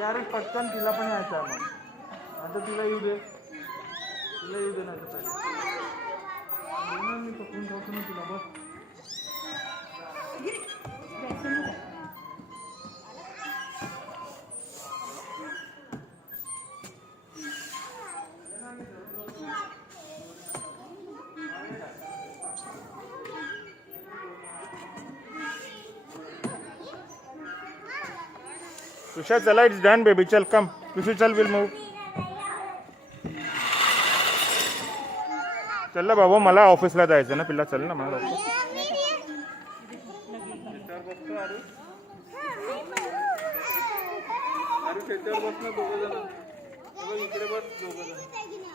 यार पटकन तिला पण यायचं आहे मग. आता तिला येऊ दे, तिला येऊ दे ना मी पकडून ठेवतो ना तिला. बस तुषार चला, इट्स डन बेबी. चल कम तुषार, चल विल मूव. चल ना बाबा, मला ऑफिसला जायचं ना पिल्ला. चल ना मला बस ना दोघं जण. इकडे बस दोघं जण.